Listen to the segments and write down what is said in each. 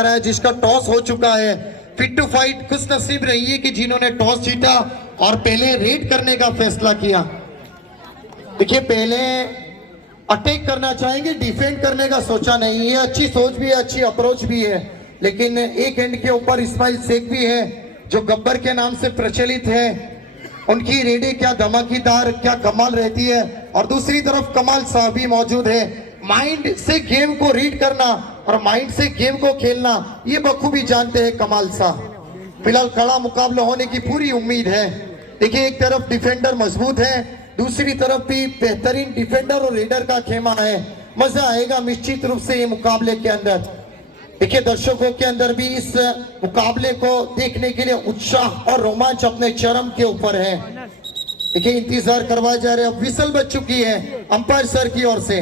रहा है जिसका टॉस हो चुका है। फिट टू फाइट खुश नसीब रही है कि जिन्होंने टॉस जीता और पहले रेड करने का फैसला किया। देखिए पहले अटैक करना चाहेंगे, डिफेंड करने का सोचा नहीं है। अच्छी सोच भी है, अच्छी अप्रोच भी है, लेकिन एक एंड के ऊपर इस्माइल शेख भी है जो गब्बर के नाम से प्रचलित है। उनकी रेडें क्या धमाकेदार, क्या कमाल रहती है। और दूसरी तरफ कमाल साहब भी मौजूद है। माइंड से गेम को रीड करना और माइंड से गेम को खेलना ये बखूबी जानते हैं कमाल साहब। फिलहाल कड़ा मुकाबला होने की पूरी उम्मीद है। देखिए एक तरफ डिफेंडर मजबूत है, दूसरी तरफ भी बेहतरीन डिफेंडर और रेडर का खेमा है। मजा आएगा निश्चित रूप से ये मुकाबले के अंदर। देखिए दर्शकों के अंदर भी इस मुकाबले को देखने के लिए उत्साह और रोमांच अपने चरम के ऊपर है। देखिए इंतजार करवाए जा रहे, अब विसल बज चुकी है अंपायर सर की ओर से।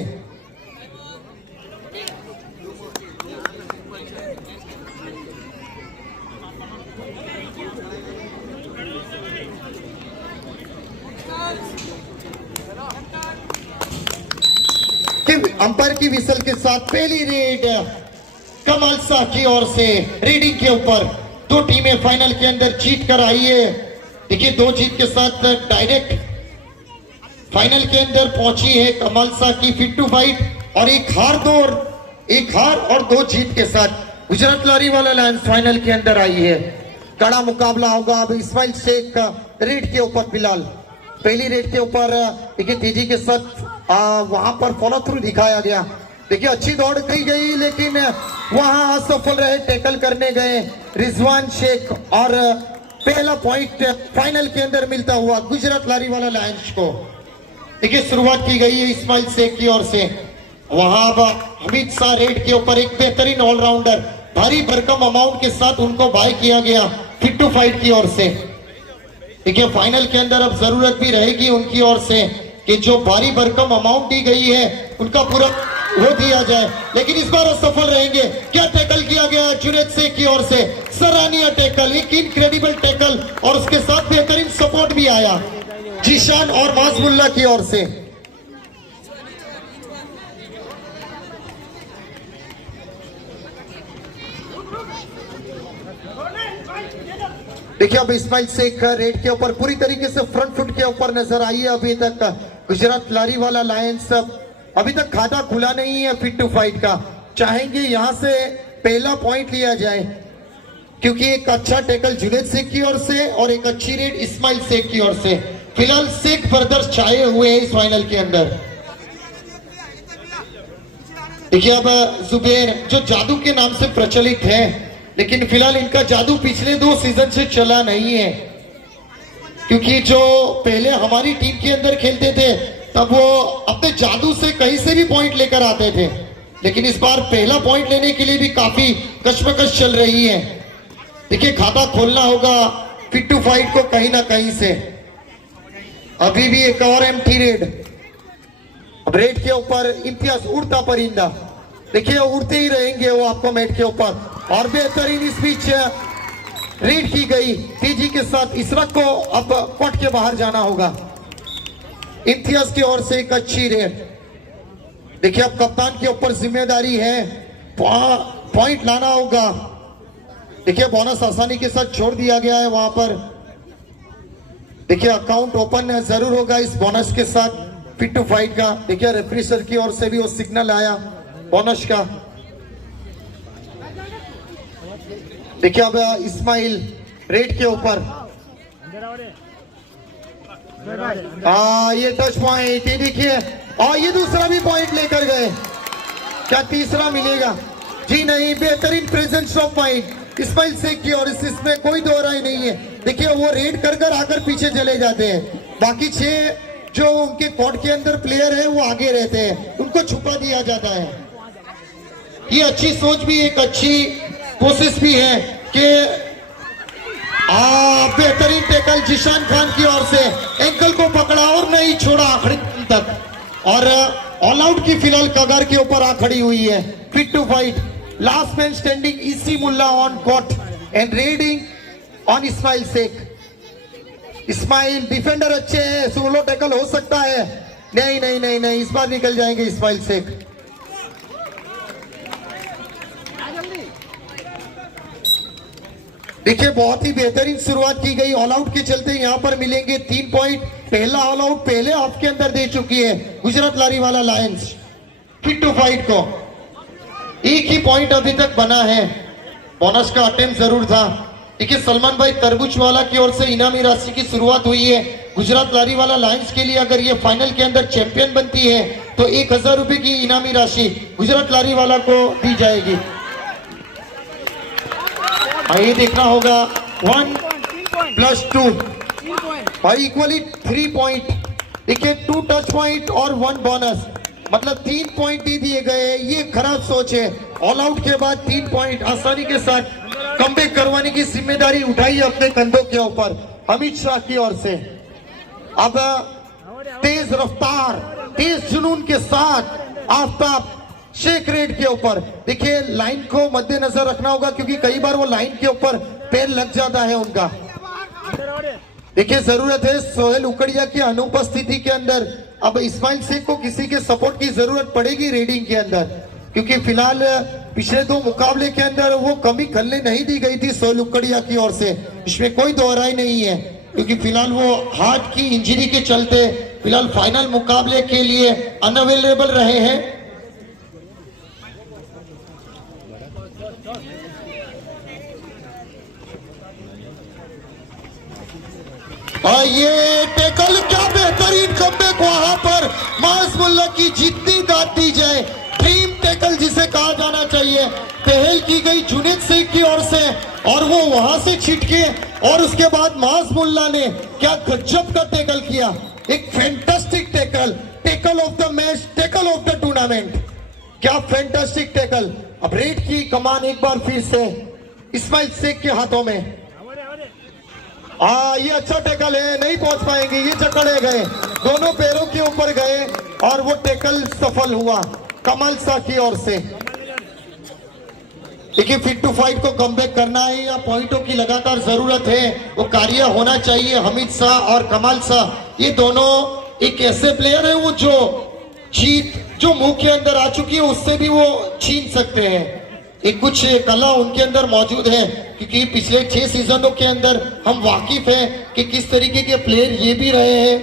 अंपायर की विसल के साथ पहली रेड कमाल शाह की ओर से रीडिंग के ऊपर। दो टीमें फाइनल के अंदर जीत कर आई है। देखिए दो जीत के साथ डायरेक्ट फाइनल के अंदर पहुंची है कमाल शाह की फिट टू फाइट, और एक हार और दो जीत के साथ गुजरात लारीवाला लायंस फाइनल के अंदर आई है। कड़ा मुकाबला होगा अब इस्माइल शेख रेड के ऊपर। फिलहाल पहली रेड के ऊपर देखिए तेजी के साथ वहां पर फॉलो थ्रू दिखाया गया। देखिए अच्छी दौड़ की गई, लेकिन वहां असफल रहे, टैकल करने गए रिजवान शेख, और पहला पॉइंट फाइनल के अंदर मिलता हुआ गुजरात लारीवाला लायंस को। देखिए शुरुआत की गई है इस्माइल शेख की ओर से। वहां हमीद शाह रेड के ऊपर एक बेहतरीन ऑलराउंडर भारी भरकम अमाउंट के साथ उनको बाय किया गया फिट टू फाइट की ओर से। देखिए फाइनल के अंदर अब जरूरत भी रहेगी उनकी ओर से कि जो भारी भरकम अमाउंट दी गई है उनका पूरा वो दिया जाए, लेकिन इस बार असफल रहेंगे। क्या टैकल किया गया जुनैद शेख की ओर से, सराहनीय टैकल, एक इनक्रेडिबल टैकल, और उसके साथ बेहतरीन सपोर्ट भी आया जीशान और माजमुल्ला की ओर से। देखिए अब इस्माइल शेख रेड के ऊपर पूरी तरीके से फ्रंट फुट के ऊपर नजर आई है। अभी तक गुजरात लारीवाला लायंस अभी तक खाता खुला नहीं है फिट टू फाइट का। चाहेंगे यहां से पहला पॉइंट लिया जाए, क्योंकि एक अच्छा टैकल जुनैद शेख की ओर से और एक अच्छी रेड इस्माइल शेख की ओर से। फिलहाल शेख ब्रदर्स छाए हुए हैं इस फाइनल के अंदर। देखिए अब जुबैर जो जादू के नाम से प्रचलित है, लेकिन फिलहाल इनका जादू पिछले 2 सीजन से चला नहीं है, क्योंकि जो पहले हमारी टीम के अंदर खेलते थे तब वो अपने जादू से कहीं से भी पॉइंट लेकर आते थे, लेकिन इस बार पहला पॉइंट लेने के लिए भी काफी कश्मकश चल रही है। देखिए खाता खोलना होगा फिट टू फाइट को कहीं ना कहीं से। अभी भी एक और एम्प्टी रेड। अब रेड के ऊपर इम्तियाज उड़ता परिंदा, देखिए उड़ते ही रहेंगे वो आपको मैट के ऊपर। और बेहतरीन इस बीच रेड की गई तेजी के साथ। इसरक को अब कोर्ट के बाहर जाना होगा। इम्तियाज की ओर से एक अच्छी रेड। देखिए अब कप्तान के ऊपर जिम्मेदारी है, पॉइंट लाना होगा। देखिए बोनस आसानी के साथ छोड़ दिया गया है वहां पर। देखिए अकाउंट ओपन जरूर होगा इस बोनस के साथ फिट टू फाइट का। देखिए रेफरी सर की ओर से भी वो सिग्नल आया बोनस का। देखिए अब इस्माइल रेड के ऊपर ये टच पॉइंट, ये देखिए, और ये दूसरा भी पॉइंट लेकर गए। क्या तीसरा मिलेगा? जी नहीं। बेहतरीन presence of mind Ismail Sheikh की, और इसमें कोई दो राय नहीं है। देखिए वो रेड कर कर आकर पीछे चले जाते हैं, बाकी 6 जो उनके कोर्ट के अंदर प्लेयर है वो आगे रहते हैं, उनको छुपा दिया जाता है। ये अच्छी सोच भी, एक अच्छी कोशिश भी है कि बेहतरीन टैकल जिशान खान की ओर से, एंकल को पकड़ा और नहीं छोड़ा आखिरी तक, और ऑल आउट की फिलहाल कगार के ऊपर आ खड़ी हुई है fit to fight. Last man standing इसी Mulla on court and raiding on Ismail Shaikh. Ismail defender अच्छे हैं, सोलो टैकल हो सकता है। नहीं नहीं नहीं नहीं, इस बार निकल जाएंगे इस्माइल शेख। देखिए बहुत ही बेहतरीन शुरुआत की गई। ऑल आउट के चलते यहाँ पर मिलेंगे 3 पॉइंट। पहला ऑल आउट पहले हाफ के अंदर दे चुकी है गुजरात लारीवाला लायंस। फिट टू फाइट को एक ही पॉइंट अभी तक बना है। बोनस का अटेम्प्ट जरूर था। देखिए सलमान भाई तरबूज वाला की ओर से इनामी राशि की शुरुआत हुई है। गुजरात लारीवाला लायंस के लिए अगर ये फाइनल के अंदर चैंपियन बनती है तो 1000 रुपए की इनामी राशि गुजरात लारीवाला को दी जाएगी। ये देखना होगा 1 + 2 और इक्वली 3 पॉइंट। देखिए 2 टच पॉइंट और 1 बोनस, मतलब 3 पॉइंट ही दिए गए। ये खराब सोच है। ऑल आउट के बाद 3 पॉइंट आसानी के साथ कमबैक करवाने की जिम्मेदारी उठाई अपने कंधों के ऊपर अमित शाह की ओर से। अब तेज रफ्तार तेज जुनून के साथ आफ्ताब शेख रेड के ऊपर। देखिए लाइन को मद्देनजर रखना होगा क्योंकि कई बार वो लाइन के ऊपर पैर लग जाता है उनका। देखिए जरूरत है सोहेल उकड़िया की अनुपस्थिति के अंदर अब इस्माइल शेख को किसी के सपोर्ट की जरूरत पड़ेगी रेडिंग के अंदर, क्योंकि फिलहाल पिछले 2 मुकाबले के अंदर वो कमी खलने नहीं दी गई थी सोहेल उकड़िया की ओर से। इसमें कोई दोहराई नहीं है क्योंकि फिलहाल वो हार्ट की इंजरी के चलते फिलहाल फाइनल मुकाबले के लिए अनअवेलेबल रहे हैं। और ये टेकल क्या बेहतरीन कमबैक वहां पर मास मुल्ला की जितनी दाद दी जाए ड्रीम टेकल जिसे कहा जाना चाहिए पहल की गई जुनेद शेख की ओर से और वो वहां से छिटके और उसके बाद मास मुल्ला ने क्या गजब का टेकल किया। एक fantastic tackle, tackle of the match, tackle of the tournament. क्या फैंटास्टिक टेकल। अब रेड की कमान एक बार फिर से इस्माइल शेख के हाथों में। ये अच्छा टेकल है, नहीं पहुंच पाएंगे, ये जकड़े गए, दोनों पैरों के ऊपर गए और वो टेकल सफल हुआ कमाल शाह की ओर से। देखिए फिट टू फाइट को कमबैक करना है या पॉइंटों की लगातार जरूरत है, वो कार्य होना चाहिए। हमीद शाह और कमाल शाह ये दोनों एक ऐसे प्लेयर है वो जो जीत जो मुंह के अंदर आ चुकी है उससे भी वो छीन सकते हैं। एक कुछ कला उनके अंदर मौजूद है क्योंकि पिछले 6 सीजनों के अंदर हम वाकिफ हैं कि किस तरीके के प्लेयर ये भी रहे हैं।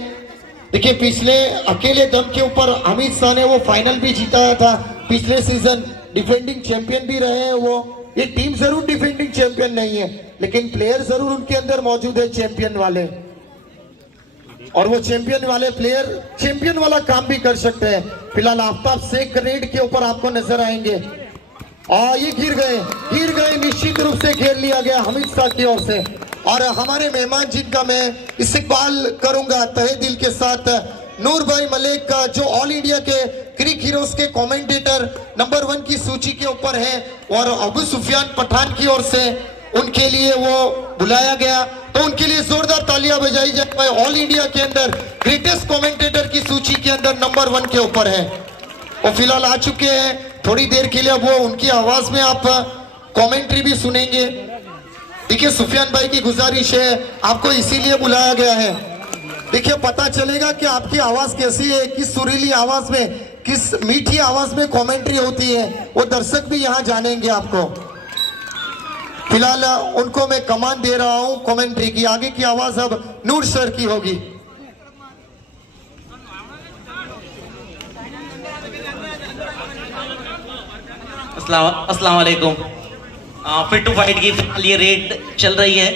देखिए पिछले अकेले दम के ऊपर हमीद शाह ने वो फाइनल भी जीताया था पिछले सीजन, डिफेंडिंग चैंपियन भी रहे हैं वो। ये टीम जरूर डिफेंडिंग चैंपियन नहीं है लेकिन प्लेयर जरूर उनके अंदर मौजूद है चैंपियन वाले, और वो चैंपियन वाले प्लेयर चैंपियन वाला काम भी कर सकते हैं। फिलहाल आफ्ताब शेख रेड के ऊपर आपको नजर आएंगे और ये गिर गए निश्चित रूप से घेर लिया गया हमीद शाह की ओर से। और हमारे मेहमान जिनका मैं इस्तकबाल करूंगा तहे दिल के साथ, नूर भाई मलिक का जो ऑल इंडिया के क्रिक हीरोज के कमेंटेटर नंबर 1 की सूची के ऊपर है, और अबू सुफियान पठान की ओर से उनके लिए वो बुलाया गया, तो उनके लिए जोरदार तालियां बजाई जाए। ऑल इंडिया के अंदर ग्रेटेस्ट कमेंटेटर की सूची के अंदर नंबर 1 के ऊपर है, वो फिलहाल आ चुके हैं। थोड़ी देर के लिए वो उनकी आवाज में आप कमेंट्री भी सुनेंगे। देखिए सुफियान भाई की गुजारिश है, आपको इसीलिए बुलाया गया है। देखिए पता चलेगा कि आपकी आवाज कैसी है, किस सुरीली आवाज में, किस मीठी आवाज में कमेंट्री होती है, वो दर्शक भी यहाँ जानेंगे आपको। फिलहाल उनको मैं कमान दे रहा हूँ कमेंट्री की, आगे की आवाज अब नूर सर की होगी। अस्सलाम वालेकुम। फिट टू फाइट की फिलहाल ये रेड चल रही है।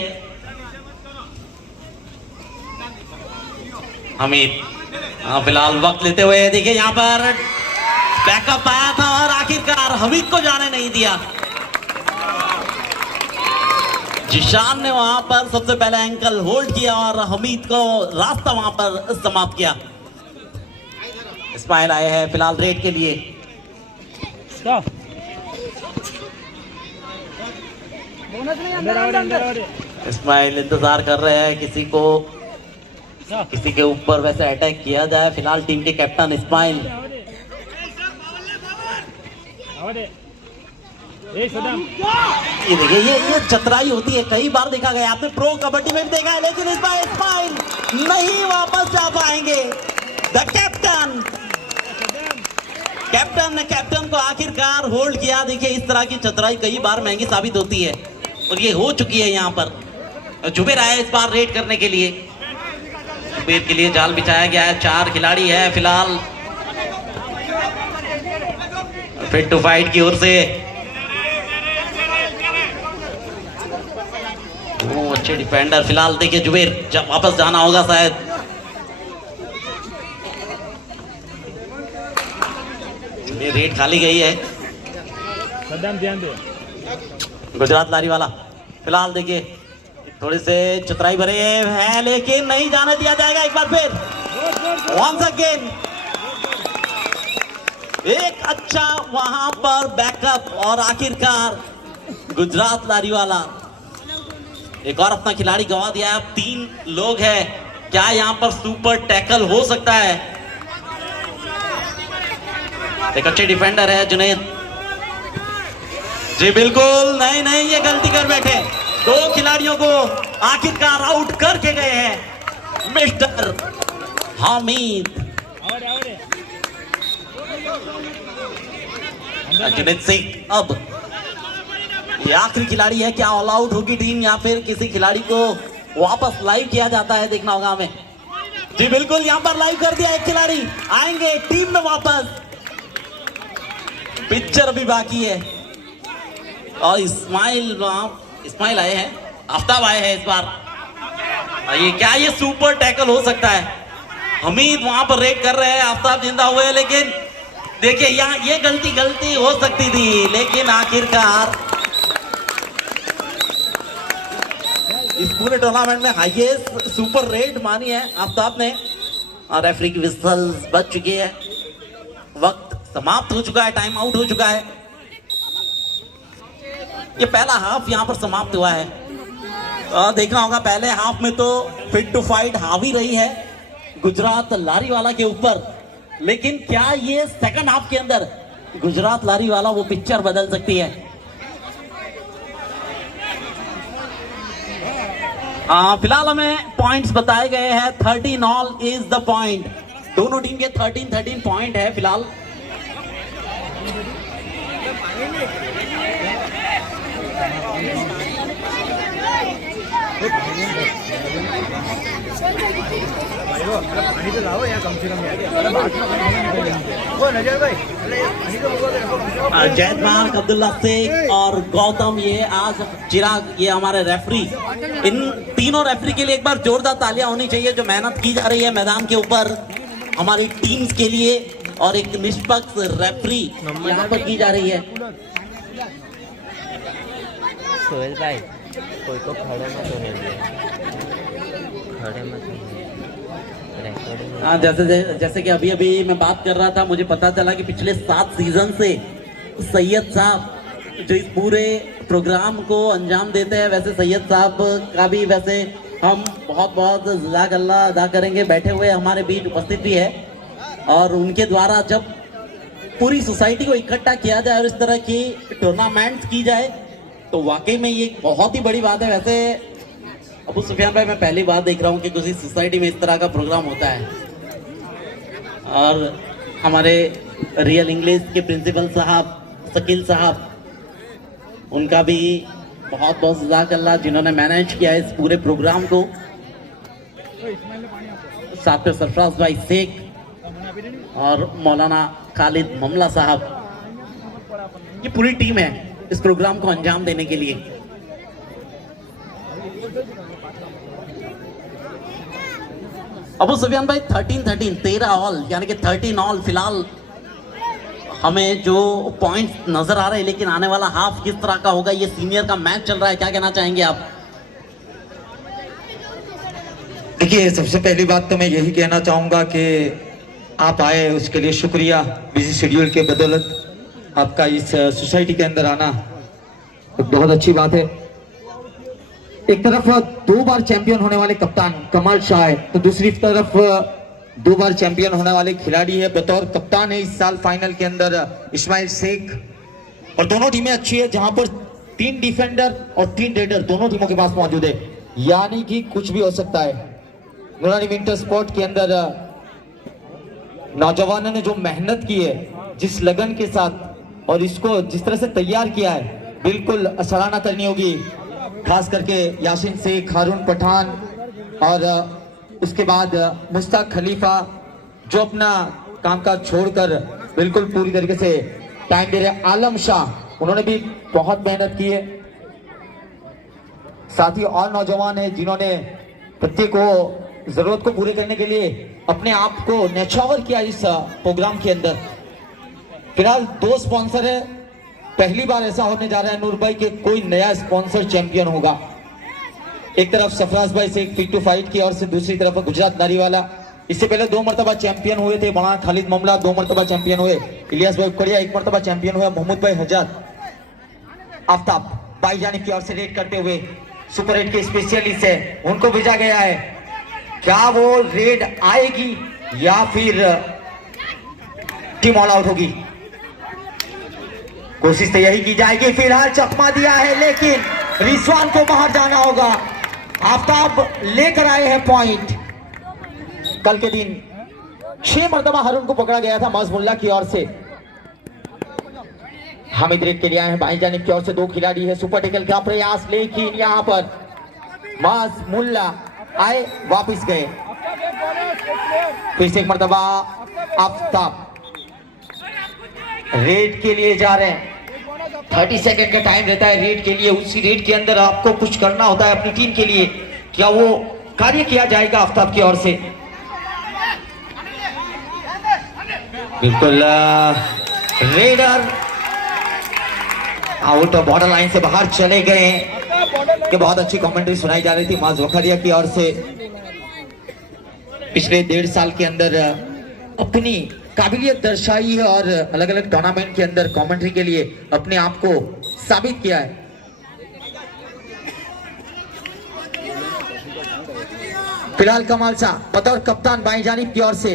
हमीद फिलहाल वक्त लेते हुए देखिए यहाँ पर बैकअप आया था और आखिरकार हमीद को जाने नहीं दिया। जिशान ने वहां पर सबसे पहले एंकल होल्ड किया और हमीद को रास्ता वहां पर समाप्त किया। इस्माइल आए हैं फिलहाल रेड के लिए। इस्माइल इंतजार कर रहे हैं किसी के ऊपर वैसे अटैक किया जाए। फिलहाल टीम के कैप्टन इस्माइल, ये देखिए ये चतराई होती है, कई बार देखा गया, आपने प्रो कबड्डी में भी देखा है, लेकिन इस्माइल नहीं वापस जा पाएंगे। द कैप्टन ने कैप्टन को आखिरकार होल्ड किया। देखिए इस तरह की चतराई कई बार महंगी साबित होती है। और ये हो चुकी है यहाँ पर। जुबेर आया इस बार रेड करने के लिए। जुबेर के लिए जाल बिछाया गया है। 4 खिलाड़ी है फिलहाल फिट टू फाइट की ओर से। अच्छे डिफेंडर फिलहाल। देखिए जुबेर जब वापस जाना होगा शायद। जुबेर रेड खाली गई है। ध्यान दो। गुजरात लारी वाला फिलहाल देखिए थोड़े से चतुराई भरे हैं लेकिन नहीं जाने दिया जाएगा। एक बार फिर वंस अगेन एक अच्छा वहां पर बैकअप और आखिरकार गुजरात लारी वाला एक और अपना खिलाड़ी गंवा दिया है। अब 3 लोग हैं। क्या यहां पर सुपर टैकल हो सकता है? एक अच्छे डिफेंडर है जुनैद जी। बिल्कुल नहीं नहीं, ये गलती कर बैठे। 2 खिलाड़ियों को आखिरकार आउट करके गए हैं मिस्टर हामिद। जुनैद सिंह अब ये आखिरी खिलाड़ी है। क्या ऑल आउट होगी टीम या फिर किसी खिलाड़ी को वापस लाइव किया जाता है? देखना होगा हमें जी। बिल्कुल यहाँ पर लाइव कर दिया। एक खिलाड़ी आएंगे टीम में वापस। पिक्चर अभी बाकी है और इस्माइल आए हैं, आफ्ताब आए हैं इस बार। ये क्या ये सुपर टैकल हो सकता है? हमीद वहां पर रेड कर रहे हैं। आफ्ताब जिंदा हुए लेकिन देखिए यहाँ ये गलती हो सकती थी लेकिन आखिरकार इस पूरे टूर्नामेंट में हाईएस्ट सुपर रेड मानी है आफ्ताब ने। और रेफरी की विसल बज चुकी है। वक्त समाप्त हो चुका है। टाइम आउट हो चुका है। ये पहला हाफ यहाँ पर समाप्त हुआ है। देखना होगा पहले हाफ में तो फिट टू फाइट हावी रही है गुजरात लारी वाला के ऊपर। लेकिन क्या ये सेकंड हाफ के अंदर गुजरात लारी वाला वो पिक्चर बदल सकती है? फिलहाल हमें पॉइंट्स बताए गए हैं। 13 ऑल इज द पॉइंट। दोनों टीम के 13 पॉइंट है फिलहाल। जैद मार्क, अब्दुल्ला शेख और गौतम, ये आज चिराग, ये हमारे रेफरी। इन तीनों रेफरी के लिए एक बार जोरदार तालियां होनी चाहिए जो मेहनत की जा रही है मैदान के ऊपर हमारी टीम्स के लिए। और एक निष्पक्ष रेफरी यहाँ पर की जा रही है। सोहेल भाई कोई को खड़े मत होने दिए, खड़े मत होने। हाँ, जैसे कि अभी मैं बात कर रहा था, मुझे पता चला कि पिछले 7 सीजन से सैयद साहब जो इस पूरे प्रोग्राम को अंजाम देते हैं, वैसे सैयद साहब का भी वैसे हम बहुत बहुत जज़ाकल्लाह अदा करेंगे। बैठे हुए हमारे बीच उपस्थित भी है और उनके द्वारा जब पूरी सोसाइटी को इकट्ठा किया जाए और इस तरह की टूर्नामेंट्स की जाए तो वाकई में ये बहुत ही बड़ी बात है। वैसे अबू सुफियान भाई, मैं पहली बार देख रहा हूँ कि किसी सोसाइटी में इस तरह का प्रोग्राम होता है। और हमारे रियल इंग्लिश के प्रिंसिपल साहब शकील साहब, उनका भी बहुत बहुत जज़ाकल्लाह जिन्होंने मैनेज किया इस पूरे प्रोग्राम को। साथ में सरफराज भाई शेख और मौलाना खालिद ममला साहब, ये पूरी टीम है इस प्रोग्राम को अंजाम देने के लिए। अबू सुफियान भाई 13 ऑल यानी कि 13 ऑल फिलहाल हमें जो पॉइंट्स नजर आ रहे हैं, लेकिन आने वाला हाफ किस तरह का होगा, ये सीनियर का मैच चल रहा है, क्या कहना चाहेंगे आप? देखिए, सबसे पहली बात तो मैं यही कहना चाहूँगा कि आप आए उसके लिए शुक्रिया। बिजी शेड्यूल के बदौलत आपका इस सोसाइटी के अंदर आना बहुत अच्छी बात है। एक तरफ 2 बार चैंपियन होने वाले कप्तान कमाल शाह है, तो दूसरी तरफ 2 बार चैंपियन होने वाले खिलाड़ी है, बतौर कप्तान है इस साल फाइनल के अंदर इस्माइल शेख। और दोनों टीमें अच्छी है, जहां पर 3 डिफेंडर और 3 रेडर दोनों टीमों के पास मौजूद है, यानी कि कुछ भी हो सकता है। नूरानी विंटर स्पोर्ट के अंदर नौजवानों ने जो मेहनत की है, जिस लगन के साथ, और इसको जिस तरह से तैयार किया है, बिल्कुल सराहना करनी होगी खास करके यासीन शेख, हारून पठान और उसके बाद मुश्ताक खलीफा जो अपना कामकाज छोड़कर बिल्कुल पूरी तरीके से टाइम दे रहे। आलम शाह, उन्होंने भी बहुत मेहनत की है। साथ ही और नौजवान हैं जिन्होंने प्रत्येक को जरूरत को पूरे करने के लिए अपने आप को न्यौछावर किया इस प्रोग्राम के अंदर। फिलहाल 2 स्पॉन्सर है। पहली बार ऐसा होने जा रहा है नूर भाई कि कोई नया स्पॉन्सर चैंपियन होगा। एक तरफ सफराज भाई से फिट टू फाइट की और से दूसरी तरफ गुजरात नारीवाला। इससे पहले 2 मरतबा चैंपियन हुए थे बड़ा खालिद मामला, 2 मरतबा चैंपियन हुए इलियास भाई उकड़िया, 1 मरतबा चैंपियन हुआ मोहम्मद भाई हजार। आफ्ताब बाई जानिब की ओर से रेड करते हुए सुपर 8 के स्पेशलिस्ट है, उनको भेजा गया है। क्या वो रेड आएगी या फिर टीम ऑल आउट होगी? कोशिश तो यही की जाएगी। फिलहाल चकमा दिया है लेकिन रिजवान को बाहर जाना होगा। आफ्ताब लेकर आए हैं पॉइंट। कल के दिन 6 मरतबा हारून को पकड़ा गया था मजमुल्ला की ओर से। हामिद रेड के लिए आए हैं बाई जानिब की ओर से 2 खिलाड़ी है। सुपर टेकल का प्रयास लेकिन यहां पर मजमुल्ला आए वापस गए। फिर से एक मरतबा आफ्ताब रेड के लिए जा रहे हैं। 30 सेकंड का टाइम रहता है रेड के लिए। उसी रेड के अंदर आपको कुछ करना होता है अपनी टीम के लिए। क्या वो कार्य किया जाएगा आफ्ताब की ओर से? बिल्कुल raider out of border line से बाहर चले गए कि बहुत अच्छी कमेंट्री सुनाई जा रही थी माज वखारिया की ओर से। पिछले 1.5 साल के अंदर अपनी काबिलियत दर्शाई है और अलग अलग टूर्नामेंट के अंदर कमेंट्री के लिए अपने आप को साबित किया है। फिलहाल कमाल शाह बतौर कप्तान बाई जानिब की ओर से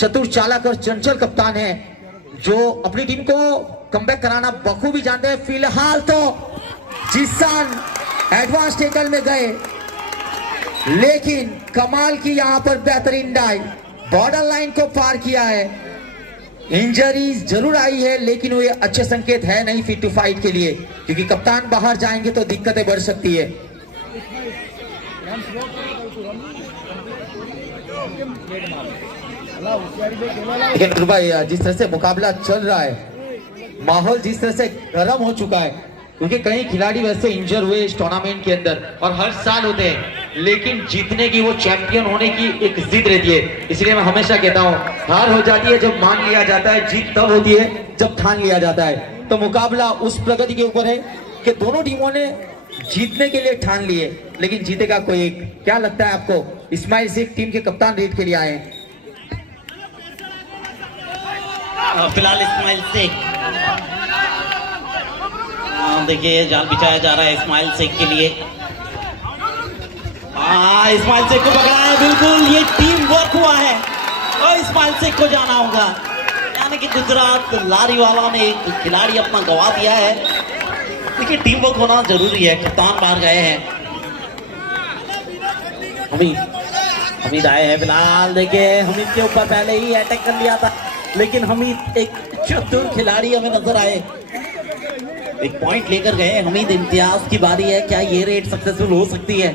चतुर चालक और चंचल कप्तान है जो अपनी टीम को कमबैक कराना बखूबी जानते हैं। फिलहाल तो जिसान एडवांस टेकल में गए लेकिन कमाल की यहां पर बेहतरीन डाई बॉर्डर लाइन को पार किया है। इंजरीज जरूर आई है लेकिन वो ये अच्छे संकेत है नहीं फिट टू फाइट के लिए, क्योंकि कप्तान बाहर जाएंगे तो दिक्कतें बढ़ सकती है। लेकिन भाई जिस तरह से मुकाबला चल रहा है, माहौल जिस तरह से गर्म हो चुका है, क्योंकि कई खिलाड़ी वैसे इंजर हुए इस टूर्नामेंट के अंदर और हर साल होते हैं, लेकिन जीतने की वो चैंपियन होने की एक जिद रहती है। इसलिए मैं हमेशा कहता हूँ हार हो जाती है जब मान लिया जाता है, जीत तब होती है जब ठान लिया जाता है। तो मुकाबला उस प्रगति के ऊपर है कि दोनों टीमों ने जीतने के लिए ठान लिए, लेकिन जीतेगा कोई एक। क्या लगता है आपको? इस्माइल शेख टीम के कप्तान रेड के लिए आए। फिलहाल इस्माइल शेख, देखिए जाल बिछाया जा रहा है इस्माइल शेख के लिए। इस्माइल शेख को पकड़ा है, बिल्कुल ये टीम वर्क हुआ है और इस्माइल शेख को जाना होगा। यानी कि गुजरात लारीवाला ने एक खिलाड़ी अपना गवा दिया है। देखिए टीम वर्क होना जरूरी है। कप्तान बाहर गए हैं। हमीद आए हैं। फिलहाल देखिए हमीद के ऊपर पहले ही अटैक कर लिया था, लेकिन हमीद एक चतुर खिलाड़ी हमें नजर आए, एक पॉइंट लेकर गए। हमीद, इम्तियाज की बारी है। क्या ये रेड सक्सेसफुल हो सकती है?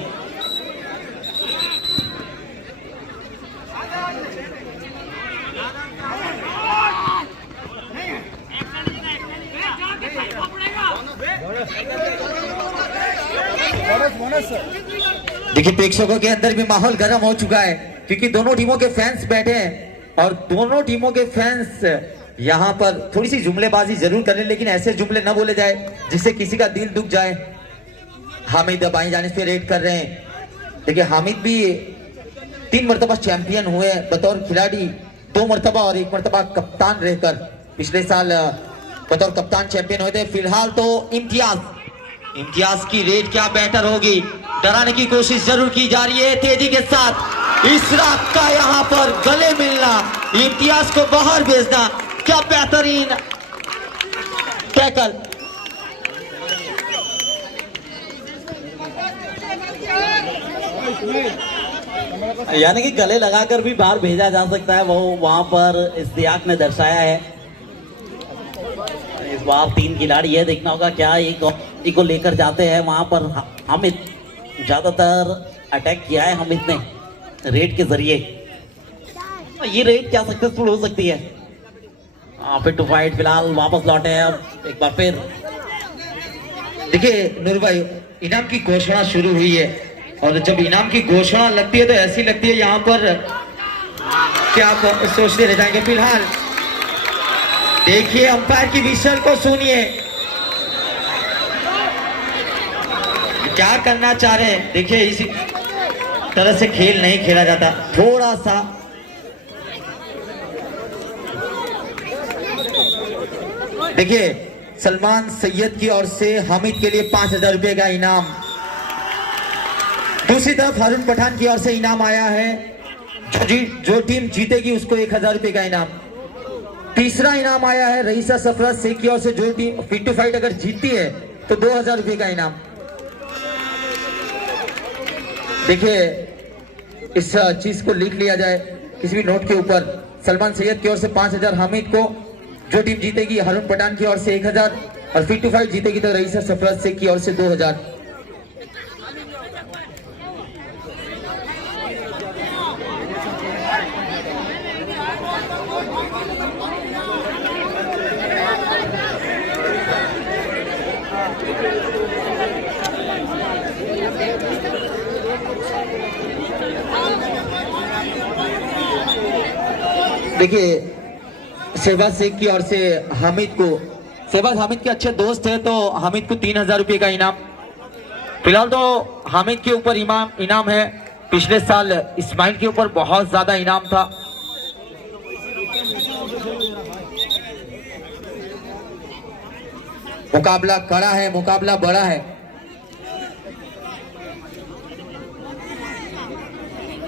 देखिए प्रेक्षकों के अंदर भी माहौल गर्म हो चुका है, क्योंकि दोनों टीमों के फैंस बैठे हैं और दोनों टीमों के फैंस यहाँ पर थोड़ी सी जुमलेबाजी जरूर करें, लेकिन ऐसे जुमले न बोले जाए जिससे किसी का दिल दुख जाए। हामिद बाई जानिब पे रेड कर रहे हैं। देखिए हामिद भी 3 मरतबा चैंपियन हुए बतौर खिलाड़ी, 2 मरतबा और 1 मरतबा कप्तान रहकर पिछले साल बतौर कप्तान चैंपियन हुए थे। फिलहाल तो इम्तियाज की रेड क्या बेहतर होगी, डराने की कोशिश जरूर की जा रही है तेजी के साथ। इशराक का यहाँ पर गले मिलना, इम्तियाज को बाहर भेजना, क्या बेहतरीन टैकल। यानी कि गले लगाकर भी बाहर भेजा जा सकता है, वो वहां पर इश्तियाक ने दर्शाया है। बार 3 खिलाड़ी है, देखना होगा क्या एक को लेकर जाते हैं वहां पर। हामिद ज्यादातर अटैक किया है हामिद ने रेड के जरिए, ये रेड क्या सक्सेसफुल हो सकती है? फिट टू फाइट फिलहाल वापस लौटे हैं अब एक बार फिर। देखिए नूर भाई, इनाम की घोषणा शुरू हुई है और जब इनाम की घोषणा लगती है तो ऐसी लगती है यहाँ पर क्या आप सोचते रह जाएंगे। फिलहाल देखिए अंपायर की विशल को सुनिए, क्या करना चाह रहे हैं। देखिए इसी तरह से खेल नहीं खेला जाता, थोड़ा सा देखिए सलमान सैयद की ओर से हामिद के लिए 5,000 रुपए का इनाम। दूसरी तरफ हारून पठान की ओर से इनाम आया है, जो टीम जीतेगी उसको 1,000 रुपए का इनाम। तीसरा इनाम आया है रईसा सफरत शेख की ओर से, जो टीम फिट टू फाइट अगर जीतती है तो 2,000 रुपए का इनाम। देखिए इस चीज को लिख लिया जाए किसी भी नोट के ऊपर। सलमान सैयद की ओर से 5,000 हामिद को, जो टीम जीतेगी हारून पठान की ओर से 1,000 और फिट टू फाइट जीतेगी तो रईसा सफरत शेख की ओर से 2,000। देखिए शहबाज शेख की ओर से हामिद को, शहबाज हामिद के अच्छे दोस्त है तो हामिद को 3,000 रुपए का इनाम। फिलहाल तो हामिद के ऊपर इनाम है, पिछले साल इस्माइल के ऊपर बहुत ज्यादा इनाम था। मुकाबला कड़ा है, मुकाबला बड़ा है।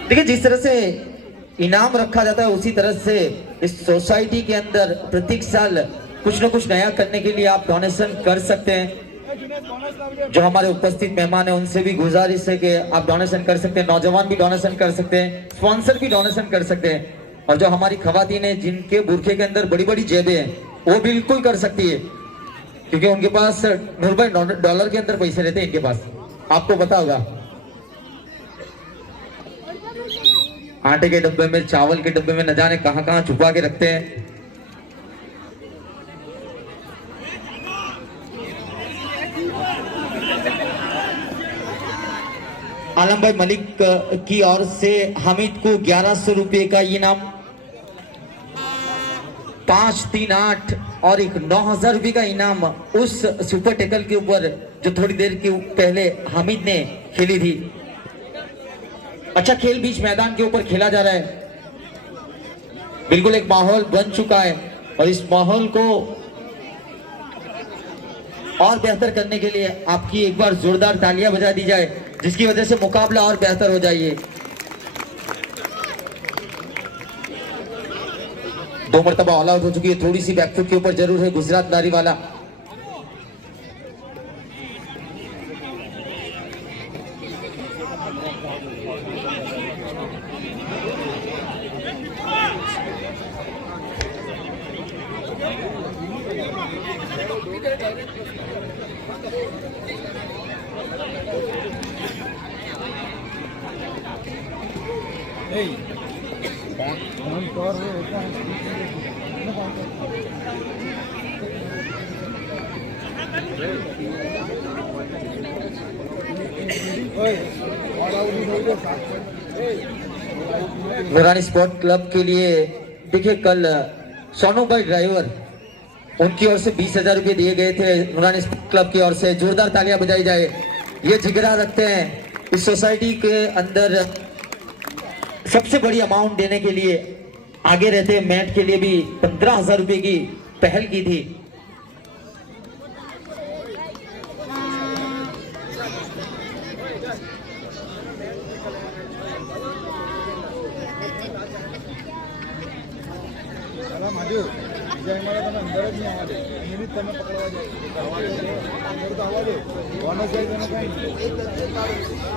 देखिए जिस तरह से इनाम रखा जाता है उसी तरह से इस सोसाइटी के अंदर प्रत्येक साल कुछ न कुछ नया करने के लिए आप डोनेशन कर सकते हैं। जो हमारे उपस्थित मेहमान हैं उनसे भी गुजारिश है कि आप डोनेशन कर सकते हैं, नौजवान भी डोनेशन कर सकते हैं, स्पॉन्सर भी डोनेशन कर सकते हैं। और जो हमारी खवातीन है जिनके बुरखे के अंदर बड़ी बड़ी जेबें हैं वो बिल्कुल कर सकती है, क्योंकि उनके पास $100 के अंदर पैसे रहते हैं इनके पास, आपको पता होगा। आटे के डब्बे में, चावल के डब्बे में न जाने कहां कहां छुपा के रखते हैं। आलम भाई मलिक की ओर से हामिद को 1,100 रुपए का इनाम, 5, 3, 8 और एक 9,000 रुपए का इनाम उस सुपर टैकल के ऊपर जो थोड़ी देर के पहले हामिद ने खेली थी। अच्छा खेल बीच मैदान के ऊपर खेला जा रहा है, बिल्कुल एक माहौल बन चुका है और इस माहौल को और बेहतर करने के लिए आपकी एक बार जोरदार तालियां बजा दी जाए, जिसकी वजह से मुकाबला और बेहतर हो जाइए। 2 मरतबा ऑल आउट हो चुकी है, थोड़ी सी बैकफुट के ऊपर जरूर है गुजरात दारी वाला। नूरानी स्पोर्ट क्लब के लिए देखिए कल सोनू भाई ड्राइवर उनकी ओर से 20,000 रुपए दिए गए थे। नूरानी स्पोर्ट क्लब की ओर से जोरदार तालियां बजाई जाए। ये जिगरा रखते हैं इस सोसाइटी के अंदर सबसे बड़ी अमाउंट देने के लिए, आगे रहते हैं। मैट के लिए भी 15,000 रुपए की पहल की थी।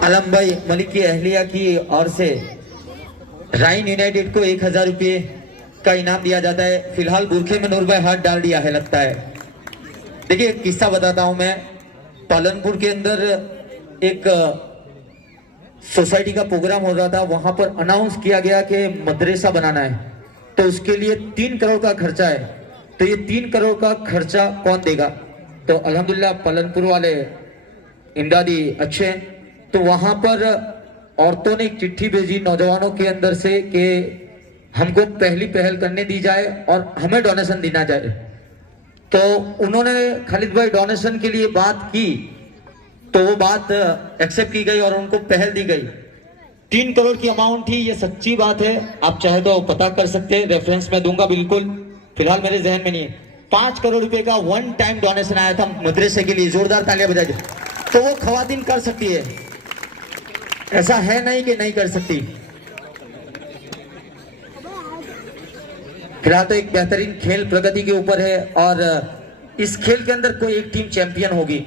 आलम भाई मलिक की अहलिया की ओर से राइन यूनाइटेड को 1,000 रुपए का इनाम दिया जाता है। फिलहाल बुरखे में नूर भाई हाथ डाल दिया है लगता है। देखिए एक किस्सा बताता हूं मैं। पालनपुर के अंदर एक सोसाइटी का प्रोग्राम हो रहा था, वहां पर अनाउंस किया गया कि मदरसा बनाना है, तो उसके लिए 3 करोड़ का खर्चा है। तो ये 3 करोड़ का खर्चा कौन देगा? तो अल्हम्दुलिल्लाह पालनपुर वाले इमदादी अच्छे हैं, तो वहां पर औरतों ने एक चिट्ठी भेजी नौजवानों के अंदर से कि हमको पहली पहल करने दी जाए और हमें डोनेशन देना जाए। तो उन्होंने खालिद भाई डोनेशन के लिए बात की, तो वो बात एक्सेप्ट की गई और उनको पहल दी गई। 3 करोड़ की अमाउंट थी, ये सच्ची बात है, आप चाहे तो पता कर सकते हैं, रेफरेंस में दूंगा बिल्कुल, फिलहाल मेरे जहन में नहीं है। 5 करोड़ रुपए का वन टाइम डोनेशन आया था मदरसे के लिए, जोरदार तालियां बजाइए। तो वो खवातीन कर सकती है, ऐसा है नहीं कि नहीं कर सकती। फिलहाल तो एक बेहतरीन खेल प्रगति के ऊपर है और इस खेल के अंदर कोई एक टीम चैंपियन होगी।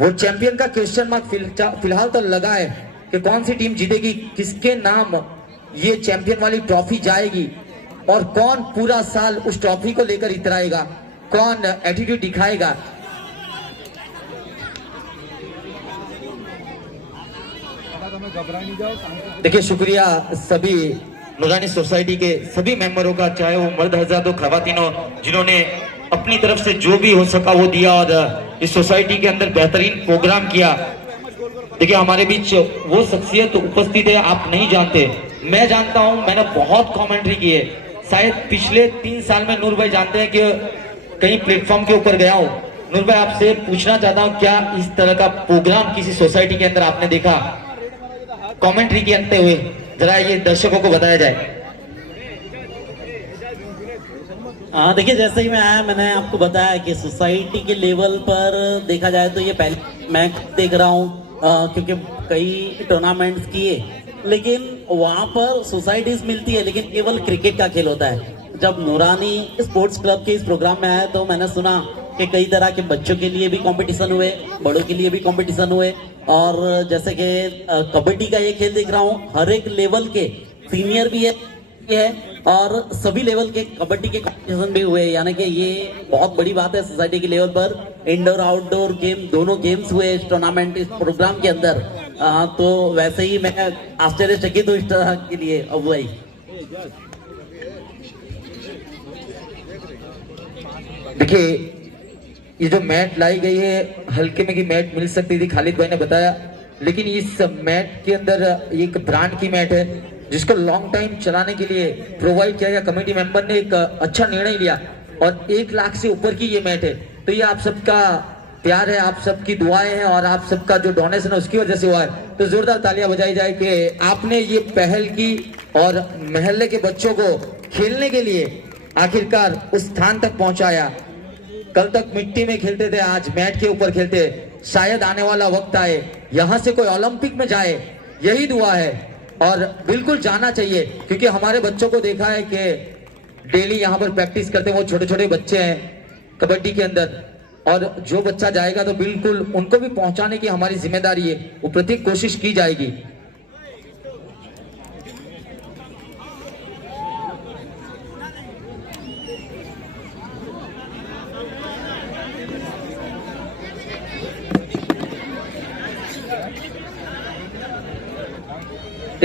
वो चैंपियन का क्वेश्चन मार्क फिलहाल तो लगा है कि कौन सी टीम जीतेगी, किसके नाम ये चैंपियन वाली ट्रॉफी जाएगी और कौन पूरा साल उस ट्रॉफी को लेकर इतराएगा, कौन एटीट्यूड दिखाएगा। देखिए शुक्रिया सभी नूरानी सोसाइटी के सभी मेंबरों का, चाहे वो मर्द हज़रात हो खवातीन हो, जिन्होंने अपनी तरफ से जो भी हो सका वो दिया और इस सोसाइटी के अंदर बेहतरीन प्रोग्राम किया। देखिए हमारे बीच वो शख्सियत उपस्थित है, आप नहीं जानते, मैं जानता हूं, मैंने बहुत कमेंट्री की है। शायद पिछले 3 साल में नूर भाई जानते हैं कि कहीं प्लेटफॉर्म के ऊपर गया हूं। नूर भाई आपसे पूछना चाहता हूं, क्या इस तरह का प्रोग्राम किसी सोसाइटी के अंदर आपने देखा? कमेंट्री करते हुए जरा ये दर्शकों को बताया जाए। हाँ देखिए, जैसे ही मैं आया मैंने आपको बताया कि सोसाइटी के लेवल पर देखा जाए तो ये पहले मैं देख रहा हूँ, क्योंकि कई टूर्नामेंट्स किए, लेकिन वहाँ पर सोसाइटीज मिलती है लेकिन केवल क्रिकेट का खेल होता है। जब नूरानी स्पोर्ट्स क्लब के इस प्रोग्राम में आया तो मैंने सुना कि कई तरह के बच्चों के लिए भी कंपटीशन हुए, बड़ों के लिए भी कंपटीशन हुए, और जैसे कि कबड्डी का ये खेल देख रहा हूँ, हर एक लेवल के सीनियर भी है और सभी लेवल के कबड्डी के कंपटीशन भी हुए। यानी कि ये बहुत बड़ी बात है सोसाइटी के लेवल पर। इंडोर आउटडोर गेम दोनों गेम्स हुए इस टूर्नामेंट, इस प्रोग्राम के अंदर। तो वैसे ही मैं आश्चर्यचकित हूँ इस तरह के लिए अगुवाई। देखिए ये जो मैट लाई गई है, हल्के में की मैट मिल सकती थी, खालिद भाई ने बताया, लेकिन इस मैट के अंदर एक ब्रांड की मैट है जिसको लॉन्ग टाइम चलाने के लिए प्रोवाइड किया गया। कमेटी मेंबर ने एक अच्छा निर्णय लिया और 1 लाख से ऊपर की ये मैट है। तो ये आप सबका प्यार है, आप सबकी दुआएं हैं और आप सबका जो डोनेशन है उसकी वजह से हुआ है। तो जोरदार तालियां बजाई जाए कि आपने ये पहल की और मोहल्ले के बच्चों को खेलने के लिए आखिरकार उस स्थान तक पहुंचाया। कल तक मिट्टी में खेलते थे, आज मैट के ऊपर खेलते। शायद आने वाला वक्त आए यहाँ से कोई ओलंपिक में जाए, यही दुआ है और बिल्कुल जाना चाहिए, क्योंकि हमारे बच्चों को देखा है कि डेली यहाँ पर प्रैक्टिस करते हैं। वो छोटे छोटे बच्चे हैं कबड्डी के अंदर, और जो बच्चा जाएगा तो बिल्कुल उनको भी पहुंचाने की हमारी जिम्मेदारी है, वो प्रत्येक कोशिश की जाएगी।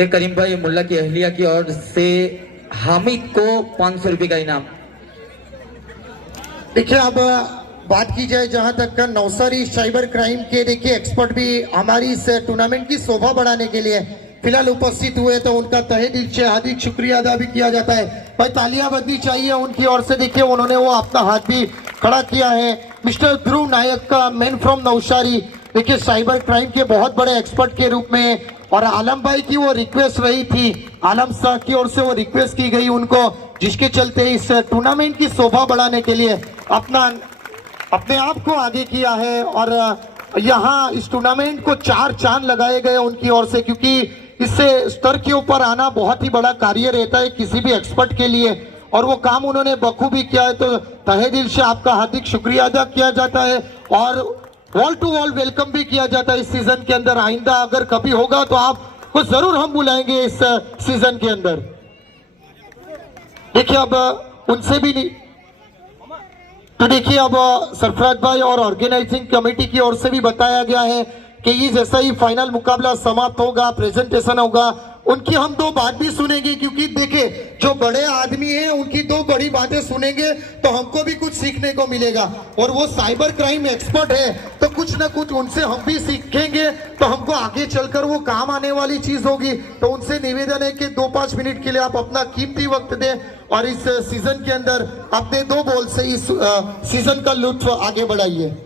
करीम भाई मुल्ला की अहलिया की ओर से हामिद को 500 रुपए का इनाम। देखिए अब बात की जाए जहां तक का नौसारी साइबर क्राइम के, देखिए एक्सपर्ट भी हमारी इस टूर्नामेंट की शोभा बढ़ाने के लिए फिलहाल उपस्थित हुए, तो उनका तहे दिल से हार्दिक शुक्रिया अदा भी किया जाता है। भाई तालियां बजनी चाहिए उनकी ओर से। देखिए उन्होंने वो अपना हाथ भी खड़ा किया है। मिस्टर ध्रुव नायक का मैन फ्रॉम नौसारी, देखिए साइबर क्राइम के बहुत बड़े एक्सपर्ट के रूप में, और आलम भाई की वो रिक्वेस्ट रही थी, आलम साहब की ओर से वो रिक्वेस्ट की गई उनको, जिसके चलते इस टूर्नामेंट की शोभा बढ़ाने के लिए अपने आप को आगे किया है। और यहाँ इस टूर्नामेंट को 4 चांद लगाए गए उनकी ओर से, क्योंकि इससे स्तर के ऊपर आना बहुत ही बड़ा कार्य रहता है किसी भी एक्सपर्ट के लिए, और वो काम उन्होंने बखूबी किया है। तो तहे दिल से आपका हार्दिक शुक्रिया अदा किया जाता है और वॉल टू वॉल वेलकम भी किया जाता है इस सीजन के अंदर। आइंदा अगर कभी होगा तो आपको जरूर हम बुलाएंगे इस सीजन के अंदर। देखिए अब उनसे भी नहीं, तो देखिए अब सरफराज भाई और ऑर्गेनाइजिंग कमेटी की ओर से भी बताया गया है कि ये जैसा ही फाइनल मुकाबला समाप्त होगा, प्रेजेंटेशन होगा, उनकी हम दो बात भी सुनेंगे, क्योंकि देखिए जो बड़े आदमी हैं उनकी दो बड़ी बातें सुनेंगे तो हमको भी कुछ सीखने को मिलेगा, और वो साइबर क्राइम एक्सपर्ट है तो कुछ ना कुछ उनसे हम भी सीखेंगे, तो हमको आगे चलकर वो काम आने वाली चीज होगी। तो उनसे निवेदन है कि 2-5 मिनट के लिए आप अपना कीमती वक्त दें और इस सीजन के अंदर अपने 2 बॉल से इस सीजन का लुत्फ आगे बढ़ाइए।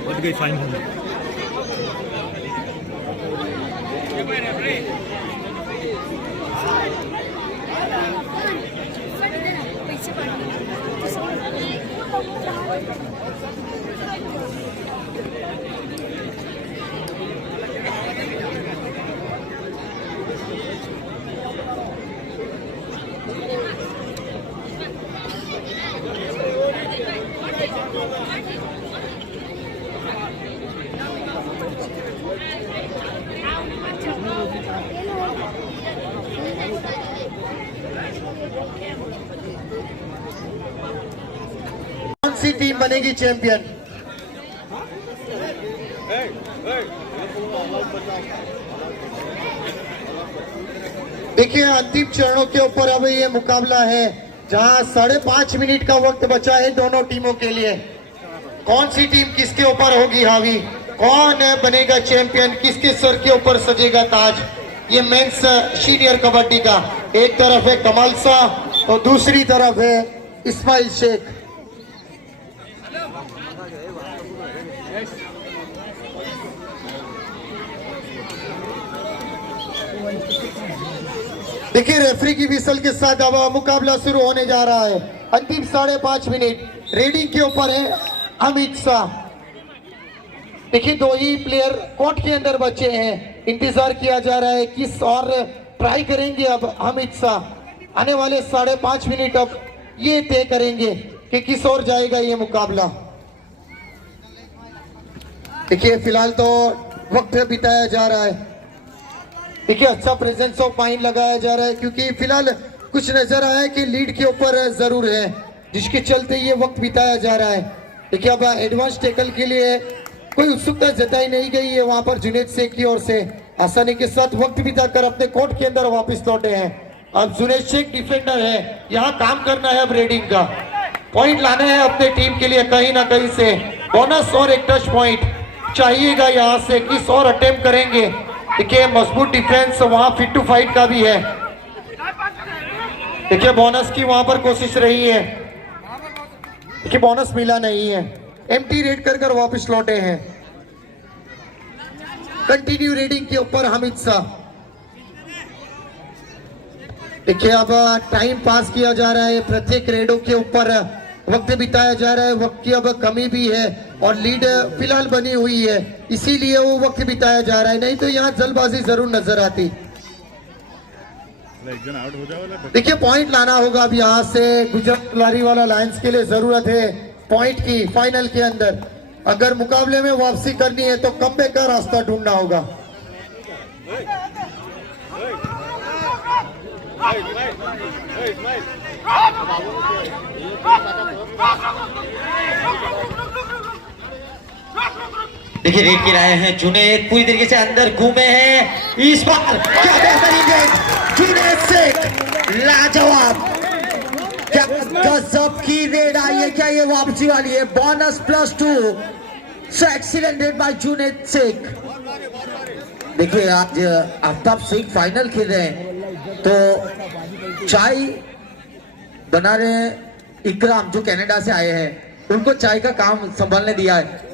बढ़ गई फाइनल। कौन सी टीम बनेगी चैंपियन? देखिए अंतिम चरणों के ऊपर अब ये मुकाबला है जहां 5.5 मिनट का वक्त बचा है दोनों टीमों के लिए। कौन सी टीम किसके ऊपर होगी हावी, कौन बनेगा चैंपियन, किसके सर के ऊपर सजेगा ताज? ये मेंस सीनियर कबड्डी का एक तरफ है कमाल शाह और दूसरी तरफ है इस्माइल शेख। देखिए रेफरी की विसल के साथ अब मुकाबला शुरू होने जा रहा है। अंतिम 5.5 मिनट रेडिंग के ऊपर है अमित शाह। देखिए 2 ही प्लेयर कोर्ट के अंदर बचे हैं, इंतजार किया जा रहा है किस और ट्राई करेंगे। अब अमित शाह आने वाले 5.5 मिनट अब ये तय करेंगे कि किस और जाएगा ये मुकाबला। देखिए फिलहाल तो वक्त बिताया जा रहा है। देखिए अच्छा प्रेजेंस ऑफ माइंड लगाया जा रहा है क्योंकि फिलहाल कुछ नजर आया है कि लीड के ऊपर जरूर है, जिसके चलते ये वक्त बिताया जा रहा है। देखिए अब एडवांस टैकल के लिए कोई उत्सुकता जताई नहीं गई है वहां पर जुनेद शेख की ओर से। आसानी के साथ वक्त बिताकर अपने कोर्ट के अंदर वापस लौटे हैं। अब जुनेद शेख डिफेंडर है, यहाँ काम करना है, अब रेडिंग का पॉइंट लाना है अपने टीम के लिए कहीं ना कहीं से। बोनस और एक टच पॉइंट चाहिएगा यहाँ से, किस और अटेम्प्ट करेंगे। देखिए मजबूत डिफेंस वहां फिट टू फाइट का भी है। देखिए बोनस की वहां पर कोशिश रही है, देखिए बोनस मिला नहीं है, एम्प्टी रेड कर वापस लौटे हैं। कंटिन्यू रेडिंग के ऊपर हामिद शाह। देखिए अब टाइम पास किया जा रहा है, प्रत्येक रेडों के ऊपर वक्त बिताया जा रहा है। वक्त की अब कमी भी है और लीड फिलहाल बनी हुई है, इसीलिए वो वक्त बिताया जा रहा है, नहीं तो यहाँ जल्दबाजी जरूर नजर आती। देखिए पॉइंट लाना होगा अब यहाँ से गुजरात लारीवाला लायंस के लिए जरूरत है पॉइंट की फाइनल के अंदर। अगर मुकाबले में वापसी करनी है तो कमबैक का रास्ता ढूंढना होगा। देखिए रेड के लाए हैं जुनैद, पूरी तरीके से अंदर घूमे हैं इस बार। क्या बेहतरीन रेड जुनैद शेख, लाजवाब, क्या गजब की रेड आई है। क्या ये वापसी वाली है? Bonus +2। So excellent raid by Junaid Shaikh. देखिए आज आफ्ताब शेख फाइनल खेल रहे हैं तो चाय बना रहे हैं इकराम जो कनाडा से आए हैं, उनको चाय का काम संभालने दिया है।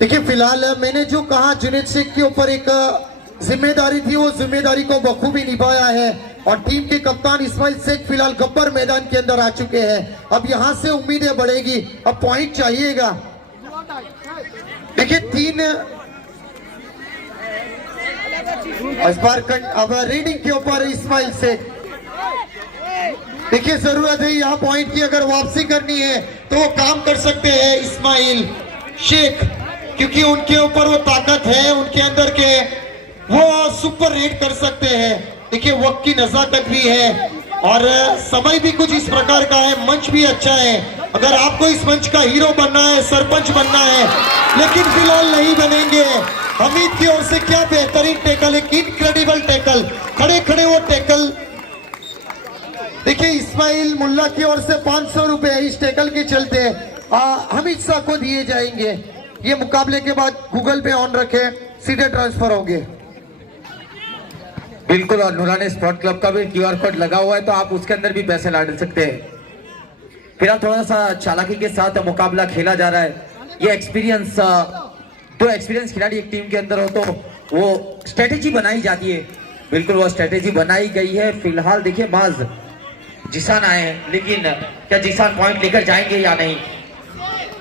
देखिए फिलहाल मैंने जो कहा जुनैद शेख के ऊपर एक जिम्मेदारी थी, वो जिम्मेदारी को बखूबी निभाया है और टीम के कप्तान इस्माइल शेख फिलहाल गब्बर मैदान के अंदर आ चुके हैं। अब यहां से उम्मीदें बढ़ेगी, अब पॉइंट चाहिएगा। देखिए 3 इस बार अब रीडिंग के ऊपर इस्माइल शेख। देखिए जरूरत है यहाँ पॉइंट की, अगर वापसी करनी है तो वो काम कर सकते हैं इस्माइल शेख, क्योंकि उनके ऊपर वो ताकत है, उनके अंदर के वो सुपर रेड कर सकते हैं। देखिए वक्त की नजाकत भी है और समय भी कुछ इस प्रकार का है, मंच भी अच्छा है। अगर आपको इस मंच का हीरो बनना है, सरपंच बनना है, लेकिन फिलहाल नहीं बनेंगे। हमीद की ओर से क्या बेहतरीन टैकल, एक इनक्रेडिबल टैकल, खड़े खड़े वो टैकल। देखिए इस्माइल मुल्ला की ओर से 500 रुपए इस टैकल के चलते हमीद शाह को दिए जाएंगे। ये मुकाबले के बाद गूगल पे ऑन रखे, सीधे ट्रांसफर होंगे। बिल्कुल, और नूरानी स्पोर्ट क्लब का भी QR कोड लगा हुआ है तो आप उसके अंदर भी पैसे डाल सकते हैं। फिलहाल थोड़ा सा चालाकी के साथ मुकाबला खेला जा रहा है। ये एक्सपीरियंस, दो एक्सपीरियंस खिलाड़ी एक टीम के अंदर हो तो वो स्ट्रेटेजी बनाई जाती है। बिल्कुल वो स्ट्रेटेजी बनाई गई है। फिलहाल देखिए माज जिसान आए हैं, लेकिन क्या जिसान पॉइंट लेकर जाएंगे या नहीं?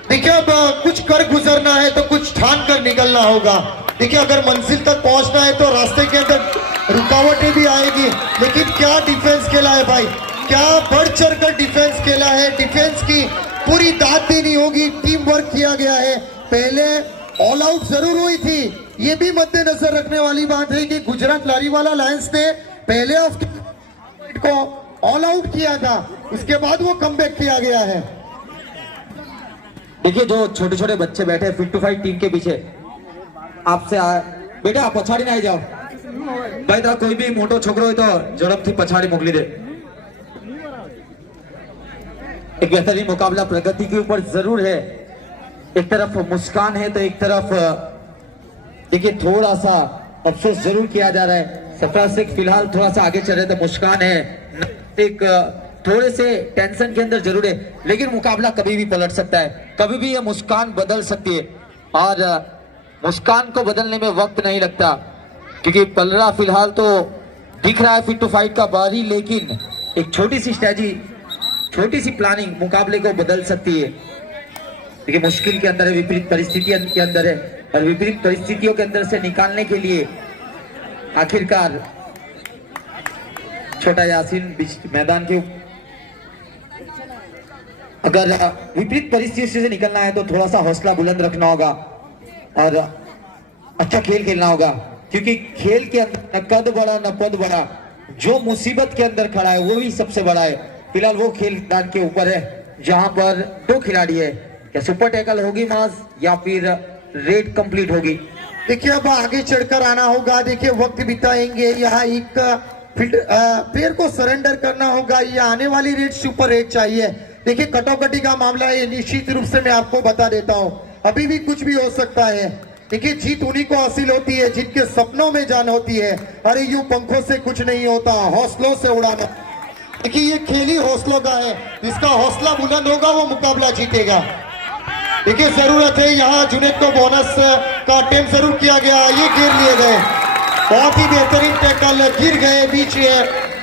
देखिए अब कुछ कर गुजरना है तो कुछ ठान कर निकलना होगा। देखिए अगर मंजिल तक पहुंचना है तो रास्ते के अंदर रुकावटें भी आएगी, लेकिन क्या डिफेंस खेला है भाई, क्या बढ़ चढ़ कर डिफेंस खेला है। डिफेंस की पूरी दाद देनी होगी, टीम वर्क किया गया है। पहले ऑल आउट जरूर हुई थी, ये भी मद्देनजर रखने वाली बात है कि गुजरात लारीवाला लायंस ने पहले हाफ को ऑल आउट किया था, उसके बाद वो कमबैक किया गया है। देखिए जो छोटे छोटे बच्चे बैठे फिट टू फाइट टीम के पीछे, आपसे बेटा आप पछाड़ी ना जाओ भाई, तो कोई भी मोटो छोकरो हो तो झड़प थी पछाड़ी मोकली दे। एक बेहतरीन मुकाबला प्रगति के ऊपर जरूर है। एक तरफ मुस्कान है तो एक तरफ देखिए थोड़ा सा अफसोस जरूर किया जा रहा है। सरफराज शेख फिलहाल थोड़ा सा आगे चल रहे थे, मुस्कान है एक थोड़े से टेंशन के अंदर जरूर है, लेकिन मुकाबला कभी भी पलट सकता है, कभी भी ये मुस्कान बदल सकती है और मुस्कान को बदलने में वक्त नहीं लगता, क्योंकि पलरा फिलहाल तो दिख रहा है फिट टू फाइट का बारी, लेकिन एक छोटी सी स्ट्रेटजी, छोटी सी प्लानिंग मुकाबले को बदल सकती है। देखिए मुश्किल के अंदर है, विपरीत परिस्थितियों के अंदर है और विपरीत परिस्थितियों के अंदर से निकालने के लिए आखिरकार छोटा यासीन मैदान के अगर विपरीत परिस्थिति से निकलना है तो थोड़ा सा हौसला बुलंद रखना होगा और अच्छा खेल खेलना होगा, क्योंकि खेल के अंदर न कद बड़ा न पद बड़ा, जो मुसीबत के अंदर खड़ा है वो ही सबसे बड़ा है। फिलहाल वो खेल मैदान के ऊपर है जहां पर दो खिलाड़ी है, क्या सुपर टैकल होगी माज या फिर रेड कंप्लीट होगी? देखिए अब आगे चढ़कर आना होगा। देखिए वक्त बिताएंगे, यहाँ एक प्लेयर को सरेंडर करना होगा या आने वाली रेड सुपर रेड चाहिए। देखिए कटौकटी का मामला है, निश्चित रूप से मैं आपको बता देता हूं, अभी भी कुछ भी हो सकता है। देखिए जीत उन्हीं को हासिल होती है जिनके सपनों में जान होती है। अरे यूं पंखों से कुछ नहीं होता, हौसलों से उड़ाना। देखिए ये खेल ही हौसलों का है, जिसका हौसला बुलंद होगा वो मुकाबला जीतेगा। देखिए जरूरत है यहाँ जुनैद को बोनस का अटेम्प्ट जरूर किया गया, ये गिर लिए गए, बहुत ही बेहतरीन टैकल, गिर गए बीच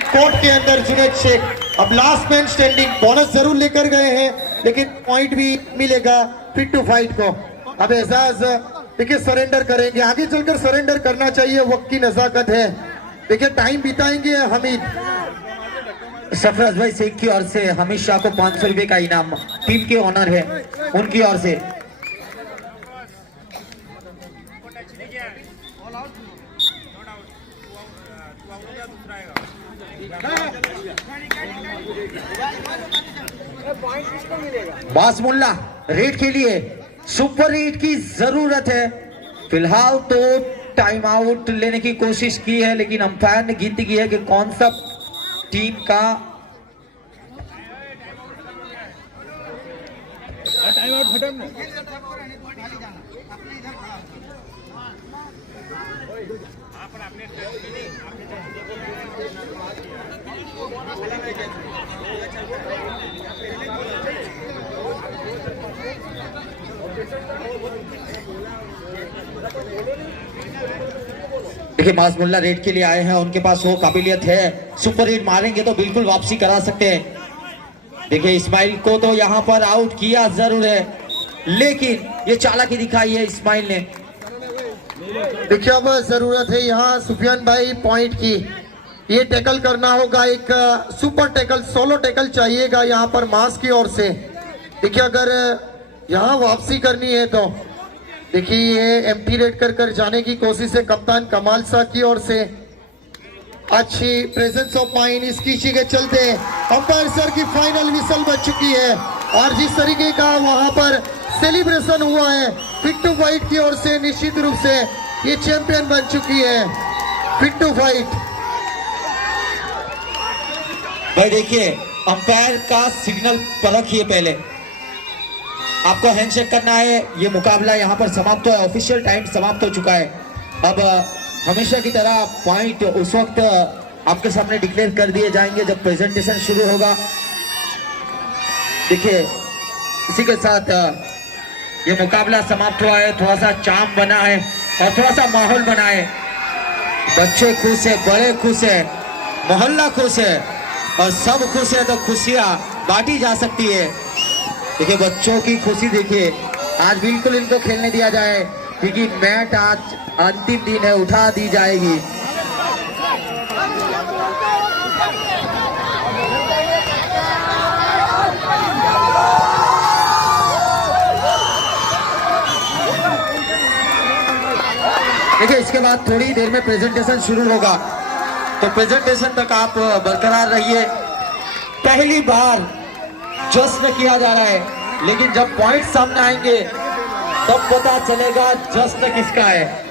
कोर्ट के अंदर जुनैद शेख। अब लास्ट मैन स्टैंडिंग, बोनस जरूर लेकर गए हैं लेकिन पॉइंट भी मिलेगा फिट टू फाइट को। अब एजाज देखिए सरेंडर करेंगे, आगे चलकर सरेंडर करना चाहिए, वक्त की नजाकत है। देखिए टाइम बिताएंगे हमीद। सरफराज भाई शेख की ओर से हमीद शाह को 500 रुपए का इनाम टीम के ओनर है उनकी ओर से। बासमुल्ला रेड के लिए सुपर रेड की जरूरत है। फिलहाल तो टाइम आउट लेने की कोशिश की है, लेकिन अंपायर ने गिनती की है कि कौन सा टीम का टाइम आउट खत्म। देखिए मासमुल्ला रेड के लिए आए हैं, उनके पास वो काबिलियत है, सुपर रेड मारेंगे तो बिल्कुल वापसी करा सकते हैं। देखिए इस्माइल को तो यहाँ पर आउट किया जरूर है, लेकिन ये चालाकी दिखाई है इस्माइल ने। देखिए अब जरूरत है यहाँ सुफियान भाई पॉइंट की, ये टैकल करना होगा, एक सुपर टैकल, सोलो टैकल चाहिएगा यहाँ पर मास की ओर से। देखिए अगर यहाँ वापसी करनी है तो देखिए ये एम्प्टी रेड कर जाने की कोशिश है कप्तान कमाल शाह की ओर से। अच्छी प्रेजेंस ऑफ माइंड इस किसी के चलते अंपायर सर की फाइनल विसल बज चुकी है, और जिस तरीके का वहां पर सेलिब्रेशन हुआ है फिट टू फाइट की ओर से, निश्चित रूप से ये चैंपियन बन चुकी है फिट टू फाइट। भाई देखिए अंपायर का सिग्नल परखिए, पहले आपको हैंडशेक करना है। ये मुकाबला यहाँ पर समाप्त है, ऑफिशियल टाइम समाप्त हो चुका है। अब हमेशा की तरह पॉइंट उस वक्त आपके सामने डिक्लेयर कर दिए जाएंगे जब प्रेजेंटेशन शुरू होगा। देखिए इसी के साथ ये मुकाबला समाप्त हुआ है। थोड़ा सा चाम बना है और थोड़ा सा माहौल बना है, बच्चे खुश है, बड़े खुश है, मोहल्ला खुश है और सब खुश है, तो खुशियाँ बांटी जा सकती है। देखिए बच्चों की खुशी देखिए, आज बिल्कुल इनको खेलने दिया जाए क्योंकि मैच आज अंतिम दिन है, उठा दी जाएगी। देखिए इसके बाद थोड़ी देर में प्रेजेंटेशन शुरू होगा, तो प्रेजेंटेशन तक आप बरकरार रहिए। पहली बार जश्न किया जा रहा है, लेकिन जब पॉइंट सामने आएंगे तब पता चलेगा जश्न किसका है।